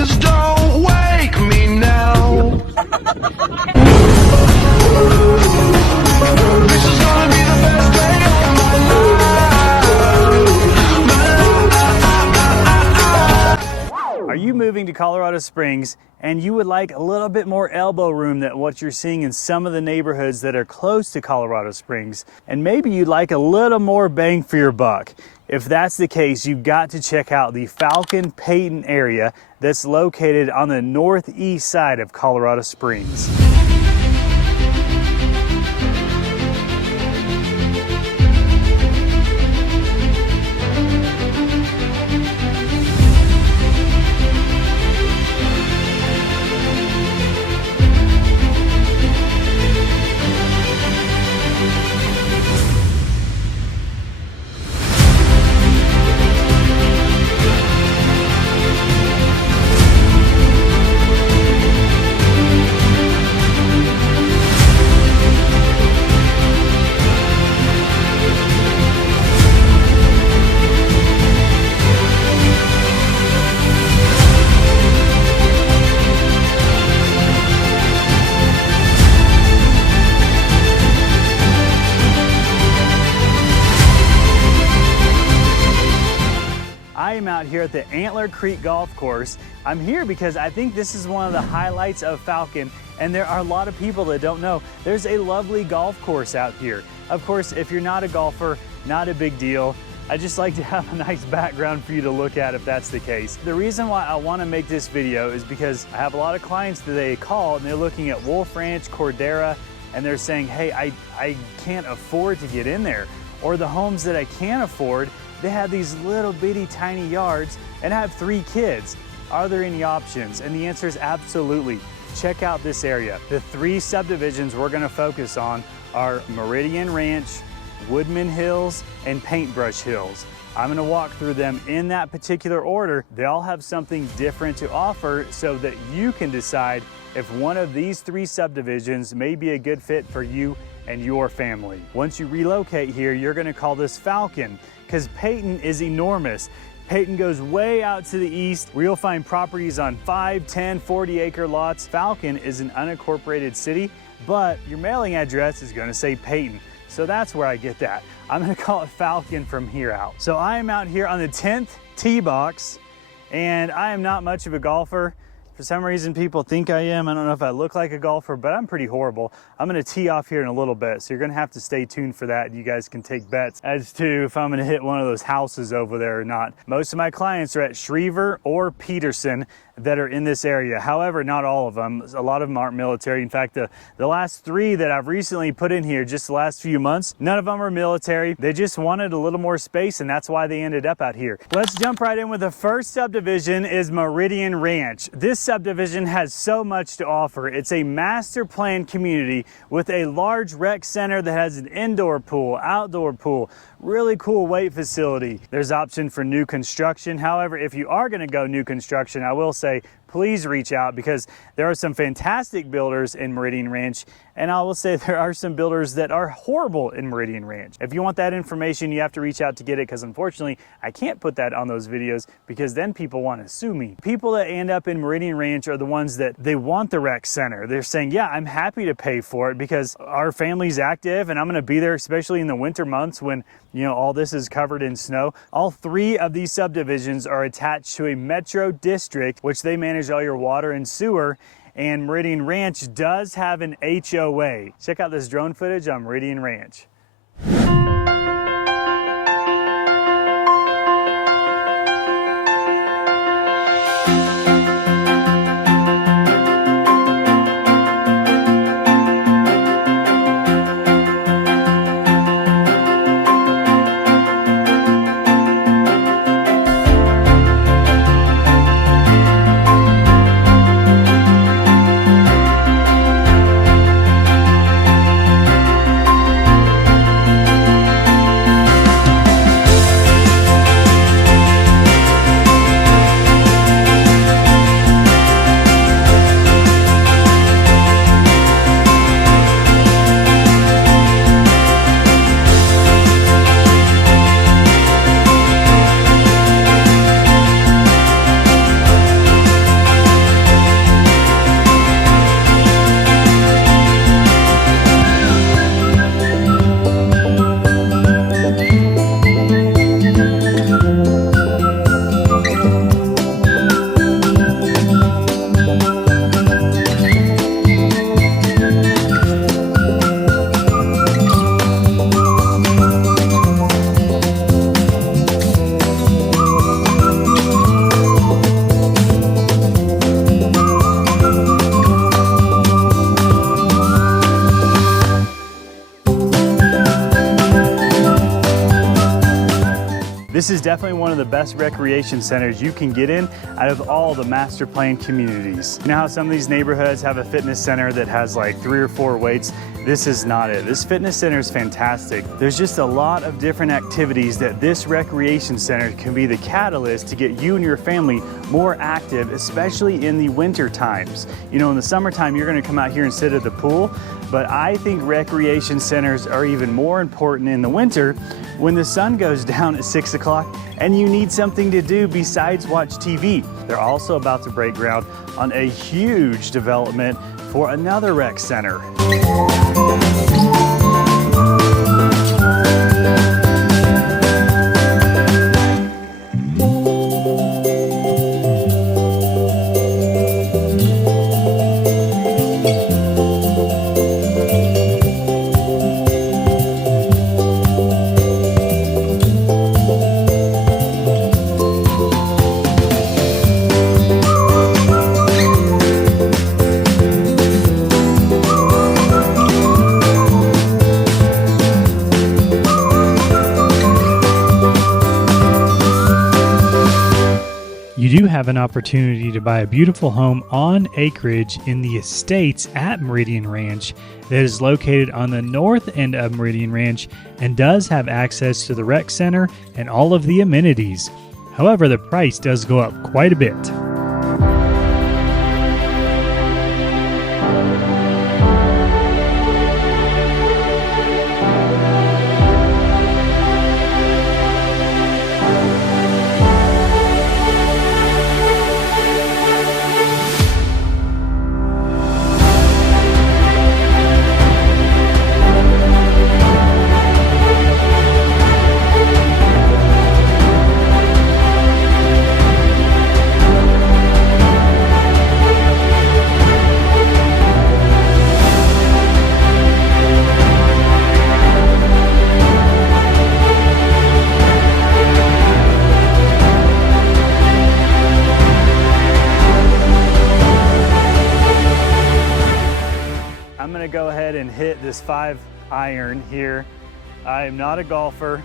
Please don't wake me now. This is gonna be the best day of my life. Are you moving to Colorado Springs and you would like a little bit more elbow room than what you're seeing in some of the neighborhoods that are close to Colorado Springs? And maybe you'd like a little more bang for your buck. If that's the case, you've got to check out the Falcon Peyton area that's located on the northeast side of Colorado Springs. I am out here at the Antler Creek Golf Course. I'm here because I think this is one of the highlights of Falcon, and there are a lot of people that don't know there's a lovely golf course out here. Of course, if you're not a golfer, not a big deal. I just like to have a nice background for you to look at if that's the case. The reason why I want to make this video is because I have a lot of clients that they call and they're looking at Wolf Ranch, Cordera, and they're saying, hey, I can't afford to get in there. Or the homes that I can afford, they have these little bitty tiny yards and have 3 kids. Are there any options? And the answer is absolutely. Check out this area. The 3 subdivisions we're gonna focus on are Meridian Ranch, Woodmen Hills, and Paintbrush Hills. I'm gonna walk through them in that particular order. They all have something different to offer so that you can decide if one of these 3 subdivisions may be a good fit for you and your family. Once you relocate here, you're gonna call this Falcon, because Peyton is enormous. Peyton goes way out to the east where you'll find properties on 5, 10, 40 acre lots. Falcon is an unincorporated city, but your mailing address is gonna say Peyton. So that's where I get that. I'm gonna call it Falcon from here out. So I am out here on the 10th tee box, and I am not much of a golfer. For some reason, people think I am. I don't know if I look like a golfer, but I'm pretty horrible. I'm gonna tee off here in a little bit, so you're gonna have to stay tuned for that. You guys can take bets as to if I'm gonna hit one of those houses over there or not. Most of my clients are at Schriever or Peterson that are in this area. However, not all of them. A lot of them aren't military. In fact, the last 3 that I've recently put in here, just the last few months, none of them are military. They just wanted a little more space, and that's why they ended up out here. Let's jump right in with the first subdivision is Meridian Ranch. This subdivision has so much to offer. It's a master plan community with a large rec center that has an indoor pool, outdoor pool, really cool weight facility. There's option for new construction. However, if you are gonna go new construction, I will say, please reach out because there are some fantastic builders in Meridian Ranch, and I will say there are some builders that are horrible in Meridian Ranch. If you want that information, you have to reach out to get it because unfortunately, I can't put that on those videos because then people want to sue me. People that end up in Meridian Ranch are the ones that they want the rec center. They're saying, yeah, I'm happy to pay for it because our family's active and I'm gonna be there, especially in the winter months when all this is covered in snow. All 3 of these subdivisions are attached to a metro district, which they manage all your water and sewer, and Meridian Ranch does have an HOA. Check out this drone footage on Meridian Ranch. This is definitely one of the best recreation centers you can get in out of all the master plan communities. You know how some of these neighborhoods have a fitness center that has like 3 or 4 weights? This is not it. This fitness center is fantastic. There's just a lot of different activities that this recreation center can be the catalyst to get you and your family more active, especially in the winter times. You know, in the summertime, you're gonna come out here and sit at the pool, but I think recreation centers are even more important in the winter when the sun goes down at 6 o'clock and you need something to do besides watch TV. They're also about to break ground on a huge development for another rec center. You do have an opportunity to buy a beautiful home on acreage in the estates at Meridian Ranch that is located on the north end of Meridian Ranch and does have access to the rec center and all of the amenities. However, the price does go up quite a bit. I'm gonna go ahead and hit this 5-iron here. I am not a golfer.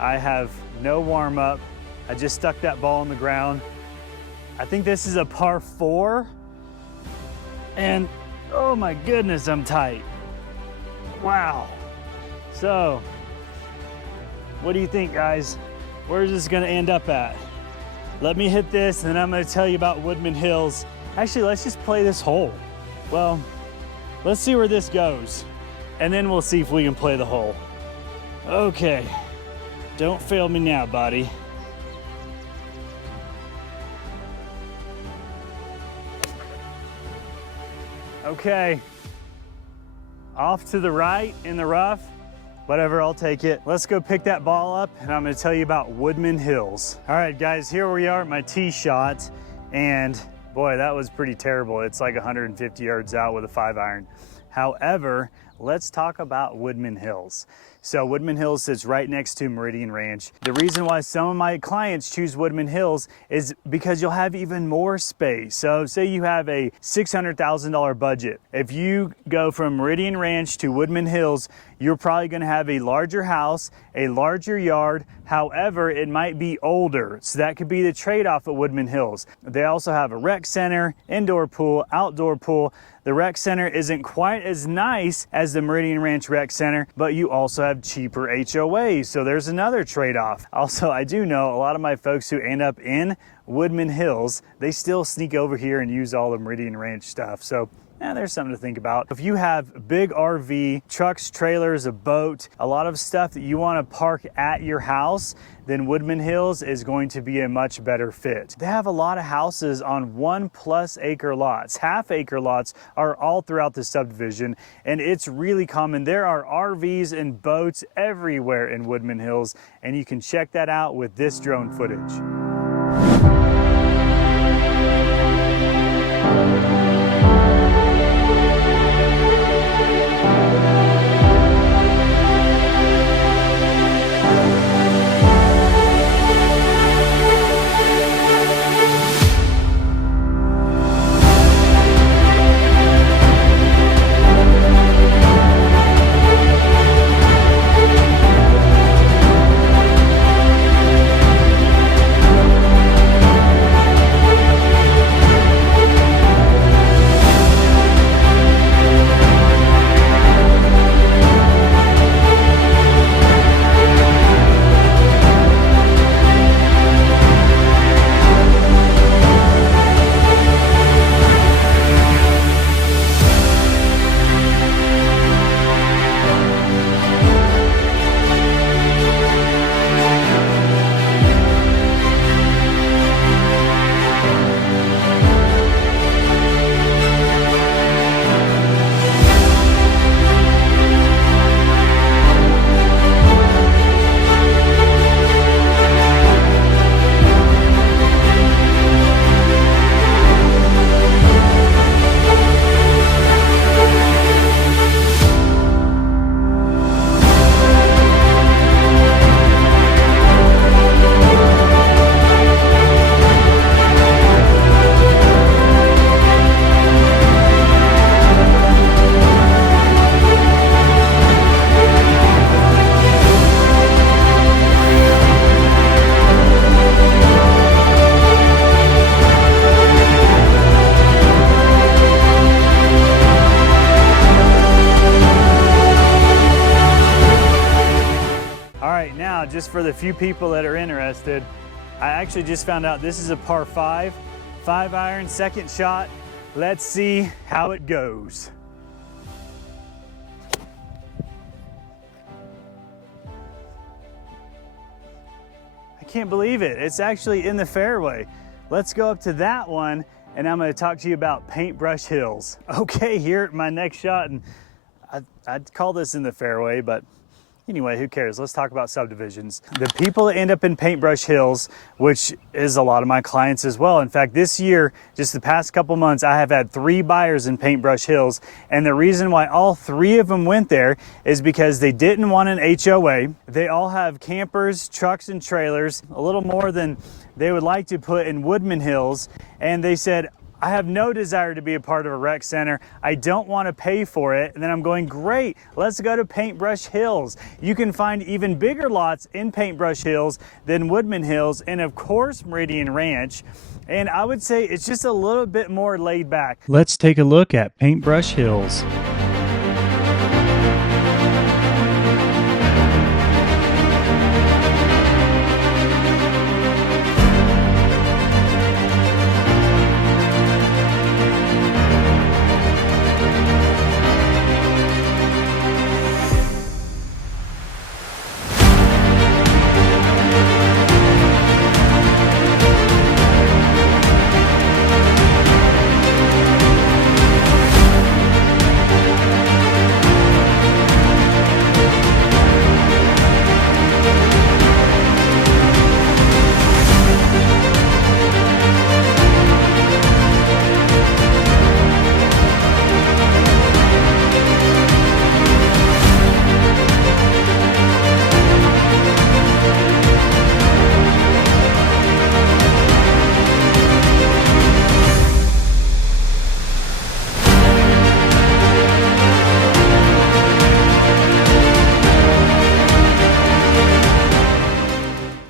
I have no warm up. I just stuck that ball in the ground. I think this is a par 4. And oh my goodness, I'm tight. Wow. So, what do you think, guys? Where's this gonna end up at? Let me hit this and then I'm gonna tell you about Woodman Hills. Actually, let's just play this hole. Well, let's see where this goes, and then we'll see if we can play the hole. Okay, don't fail me now, buddy. Okay, off to the right in the rough, whatever, I'll take it. Let's go pick that ball up, and I'm gonna tell you about Woodmen Hills. All right, guys, here we are at my tee shot, and boy, that was pretty terrible. It's like 150 yards out with a 5-iron. However, let's talk about Woodman Hills. So Woodman Hills sits right next to Meridian Ranch. The reason why some of my clients choose Woodman Hills is because you'll have even more space. So say you have a $600,000 budget. If you go from Meridian Ranch to Woodman Hills, you're probably gonna have a larger house, a larger yard. However, it might be older. So that could be the trade-off at Woodman Hills. They also have a rec center, indoor pool, outdoor pool. The rec center isn't quite as nice as the Meridian Ranch Rec Center, but you also have cheaper HOAs, so there's another trade-off. Also, I do know a lot of my folks who end up in Woodman Hills, they still sneak over here and use all the Meridian Ranch stuff. So there's something to think about. If you have big RV, trucks, trailers, a boat, a lot of stuff that you want to park at your house, then Woodman Hills is going to be a much better fit. They have a lot of houses on 1+ acre lots. Half-acre lots are all throughout the subdivision, and it's really common. There are RVs and boats everywhere in Woodman Hills, and you can check that out with this drone footage. just for the few people that are interested, I actually just found out this is a par 5, 5-iron, second shot. Let's see how it goes. I can't believe it. It's actually in the fairway. Let's go up to that one, and I'm gonna talk to you about Paintbrush Hills. Okay, here my next shot, and I'd call this in the fairway, but anyway, who cares? Let's talk about subdivisions. The people that end up in Paintbrush Hills, which is a lot of my clients as well. In fact, this year, just the past couple months, I have had 3 buyers in Paintbrush Hills. And the reason why all 3 of them went there is because they didn't want an HOA. They all have campers, trucks, and trailers, a little more than they would like to put in Woodmen Hills. And they said, I have no desire to be a part of a rec center. I don't want to pay for it. And then I'm going, great, let's go to Paintbrush Hills. You can find even bigger lots in Paintbrush Hills than Woodman Hills, and of course, Meridian Ranch. And I would say it's just a little bit more laid back. Let's take a look at Paintbrush Hills.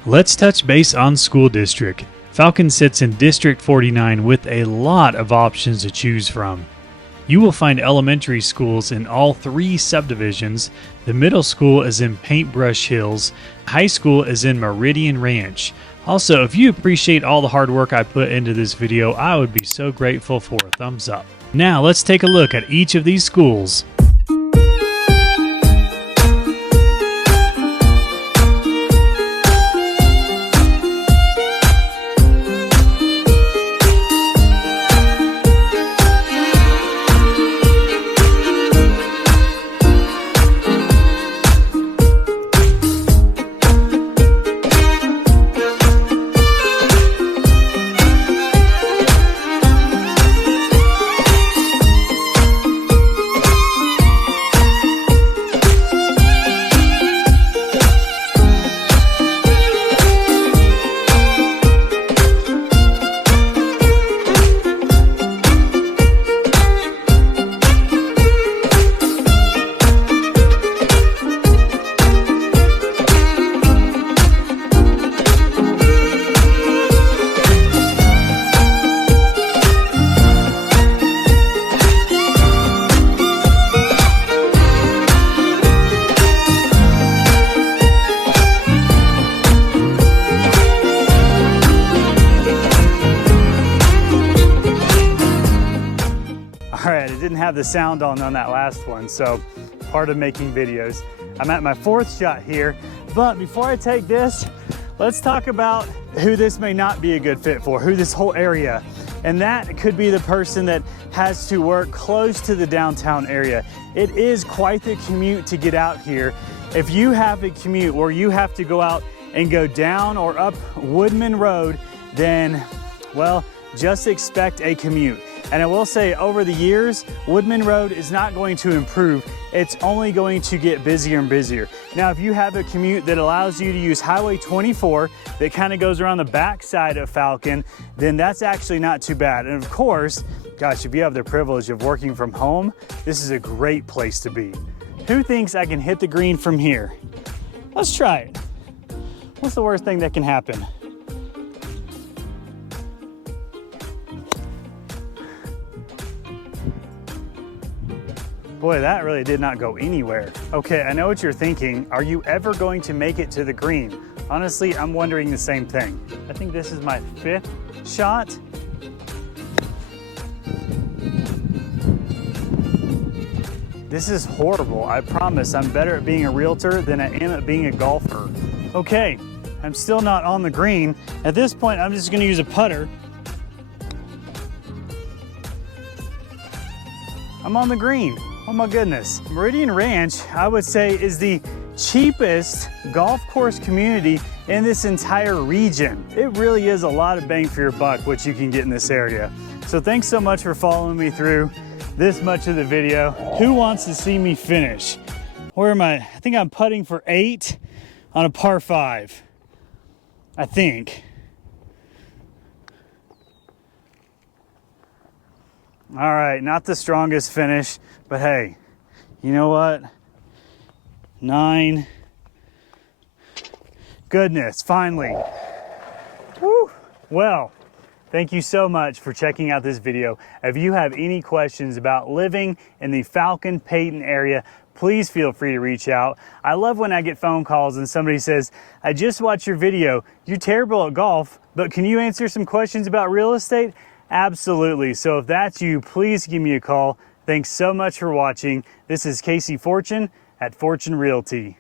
Let's touch base on school district. Falcon sits in District 49 with a lot of options to choose from. You will find elementary schools in all 3 subdivisions. The middle school is in Paintbrush Hills. High school is in Meridian Ranch. Also, if you appreciate all the hard work I put into this video, I would be so grateful for a thumbs up. Now let's take a look at each of these schools. Didn't have the sound on that last one, so part of making videos. I'm at my 4th shot here, but before I take this, let's talk about who this may not be a good fit for, who this whole area. And that could be the person that has to work close to the downtown area. It is quite the commute to get out here. If you have a commute where you have to go out and go down or up Woodman Road, then, well, just expect a commute. And I will say, over the years, Woodman Road is not going to improve. It's only going to get busier and busier. Now, if you have a commute that allows you to use Highway 24 that kind of goes around the back side of Falcon, then that's actually not too bad. And of course, gosh, if you have the privilege of working from home, this is a great place to be. Who thinks I can hit the green from here? Let's try it. What's the worst thing that can happen? Boy, that really did not go anywhere. Okay, I know what you're thinking. Are you ever going to make it to the green? Honestly, I'm wondering the same thing. I think this is my 5th shot. This is horrible. I promise I'm better at being a realtor than I am at being a golfer. Okay, I'm still not on the green. At this point, I'm just gonna use a putter. I'm on the green. Oh my goodness. Meridian Ranch, I would say, is the cheapest golf course community in this entire region. It really is a lot of bang for your buck what you can get in this area. So thanks so much for following me through this much of the video. Who wants to see me finish? Where am I? I think I'm putting for 8 on a par 5. I think. All right, not the strongest finish, but hey, you know what? 9. Goodness, finally. Woo. Well, thank you so much for checking out this video. If you have any questions about living in the Falcon Peyton area, please feel free to reach out. I love when I get phone calls and somebody says, I just watched your video. You're terrible at golf, but can you answer some questions about real estate? Absolutely. So if that's you, please give me a call. Thanks so much for watching. This is Casey Fortune at Fortune Realty.